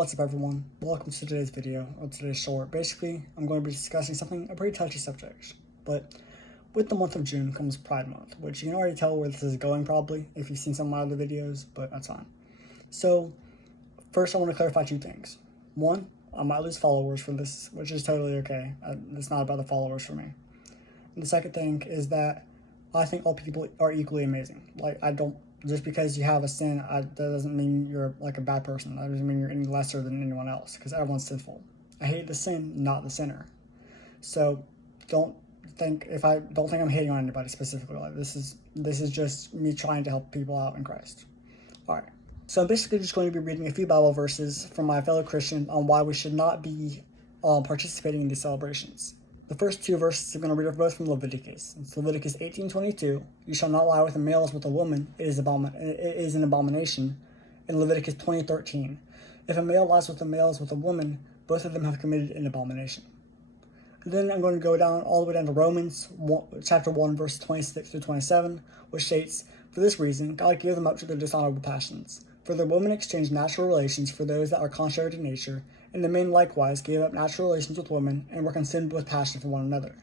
What's up everyone, welcome to today's video, or today's short. Basically, I'm going to be discussing a pretty touchy subject, but with the month of June comes Pride Month, which you can already tell where this is going probably, if you've seen some of my other videos, but that's fine. So, first I want to clarify two things. One, I might lose followers for this, which is totally okay. It's not about the followers for me. And the second thing is that I think all people are equally amazing. Just because you have a sin, that doesn't mean you're like a bad person. That doesn't mean you're any lesser than anyone else, because everyone's sinful. I hate the sin, not the sinner. So don't think I'm hating on anybody specifically. Like this is just me trying to help people out in Christ. All right. So I'm basically just going to be reading a few Bible verses from my fellow Christian on why we should not be participating in these celebrations. The first two verses I'm going to read are both from Leviticus. It's Leviticus 18:22. You shall not lie with a male as with a woman. It is an abomination. And Leviticus 20:13. If a male lies with a male as with a woman, both of them have committed an abomination. And then I'm going to go down all the way down to Romans chapter 1, verse 26 through 27, which states, "For this reason, God gave them up to their dishonorable passions. For the women exchanged natural relations for those that are contrary to nature, and the men likewise gave up natural relations with women and were consumed with passion for one another,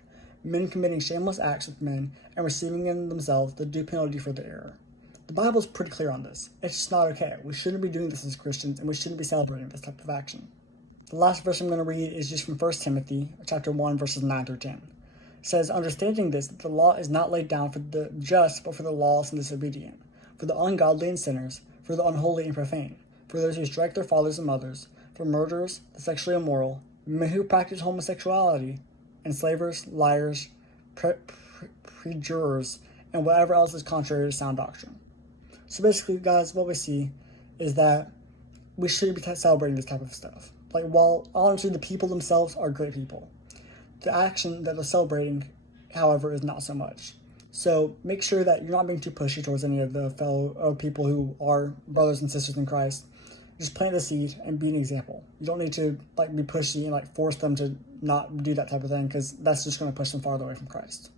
men committing shameless acts with men and receiving in themselves the due penalty for their error." The Bible is pretty clear on this. It's just not okay. We shouldn't be doing this as Christians, and we shouldn't be celebrating this type of action. The last verse I'm going to read is just from 1 Timothy chapter 1, verses 9 through 10. It says, "Understanding this, that the law is not laid down for the just, but for the lawless and disobedient, for the ungodly and sinners, for the unholy and profane, for those who strike their fathers and mothers, for murderers, the sexually immoral, men who practice homosexuality, enslavers, liars, perjurers, and whatever else is contrary to sound doctrine." So basically, guys, what we see is that we shouldn't be celebrating this type of stuff. While honestly the people themselves are great people, the action that they're celebrating, however, is not so much. So make sure that you're not being too pushy towards any of the fellow people who are brothers and sisters in Christ. Just plant the seed and be an example. You don't need to be pushy and force them to not do that type of thing, because that's just going to push them farther away from Christ.